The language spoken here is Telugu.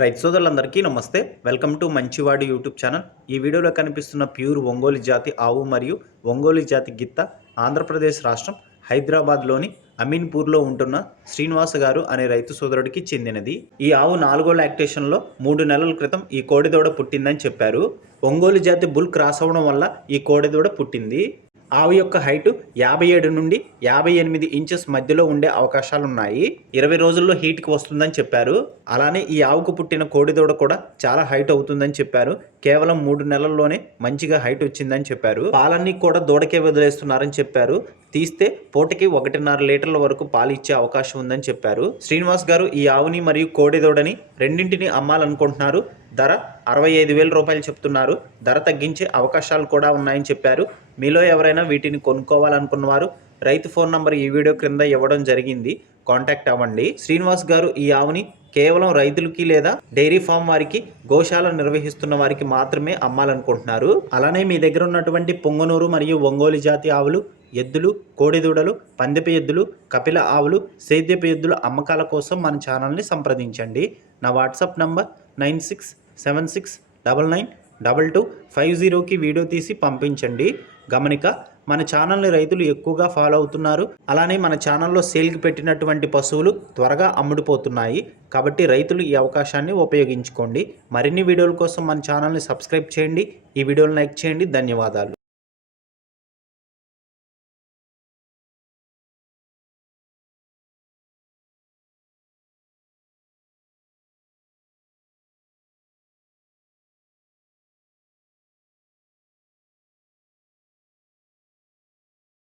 రైతు సోదరులందరికీ నమస్తే. వెల్కమ్ టు మంచివాడి యూట్యూబ్ ఛానల్. ఈ వీడియోలో కనిపిస్తున్న ప్యూర్ ఒంగోలు జాతి ఆవు మరియు ఒంగోలు జాతి గిత్త ఆంధ్రప్రదేశ్ రాష్ట్రం హైదరాబాద్లోని అమీన్పూర్లో ఉంటున్న శ్రీనివాస్ గారు అనే రైతు సోదరుడికి చెందినది. ఈ ఆవు 4వ లాక్టేషన్లో 3 నెలల క్రితం ఈ కోడెదూడ పుట్టిందని చెప్పారు. ఒంగోలు జాతి బుల్ క్రాస్ అవ్వడం వల్ల ఈ కోడెదూడ పుట్టింది. ఆవు యొక్క హైట్ 57 నుండి 58 ఇంచెస్ మధ్యలో ఉండే అవకాశాలున్నాయి. 20 రోజుల్లో హీట్కి వస్తుందని చెప్పారు. అలానే ఈ ఆవుకు పుట్టిన కోడిదూడ కూడా చాలా హైట్ అవుతుందని చెప్పారు. కేవలం 3 నెలల్లోనే మంచిగా హైట్ వచ్చిందని చెప్పారు. పాలన్నీ కూడా దూడకే వదిలేస్తున్నారని చెప్పారు. తీస్తే పూటకి 1.5 లీటర్ల వరకు పాలు ఇచ్చే అవకాశం ఉందని చెప్పారు. శ్రీనివాస్ గారు ఈ ఆవుని మరియు కోడిదూడని రెండింటిని అమ్మాలనుకుంటున్నారు. ధర 65,000 రూపాయలు చెప్తున్నారు. ధర తగ్గించే అవకాశాలు కూడా ఉన్నాయని చెప్పారు. మీలో ఎవరైనా వీటిని కొనుక్కోవాలనుకున్నవారు రైతు ఫోన్ నంబర్ ఈ వీడియో క్రింద ఇవ్వడం జరిగింది. కాంటాక్ట్ అవ్వండి. శ్రీనివాస్ గారు ఈ ఆవుని కేవలం రైతులకి లేదా డైరీ ఫామ్ వారికి, గోశాల నిర్వహిస్తున్న వారికి మాత్రమే అమ్మాలనుకుంటున్నారు. అలానే మీ దగ్గర ఉన్నటువంటి పొంగనూరు మరియు ఒంగోలు జాతి ఆవులు, ఎద్దులు, కోడిదూడలు, పందెపు ఎద్దులు, కపిల ఆవులు, సేద్యపు ఎద్దుల అమ్మకాల కోసం మన ఛానల్ని సంప్రదించండి. నా వాట్సాప్ నంబర్ 9676992250కి వీడియో తీసి పంపించండి. గమనిక, మన ఛానల్ని రైతులు ఎక్కువగా ఫాలో అవుతున్నారు. అలానే మన ఛానల్లో సేల్కి పెట్టినటువంటి పశువులు త్వరగా అమ్ముడుపోతున్నాయి. కాబట్టి రైతులు ఈ అవకాశాన్ని ఉపయోగించుకోండి. మరిన్ని వీడియోల కోసం మన ఛానల్ని సబ్స్క్రైబ్ చేయండి. ఈ వీడియోని లైక్ చేయండి. ధన్యవాదాలు.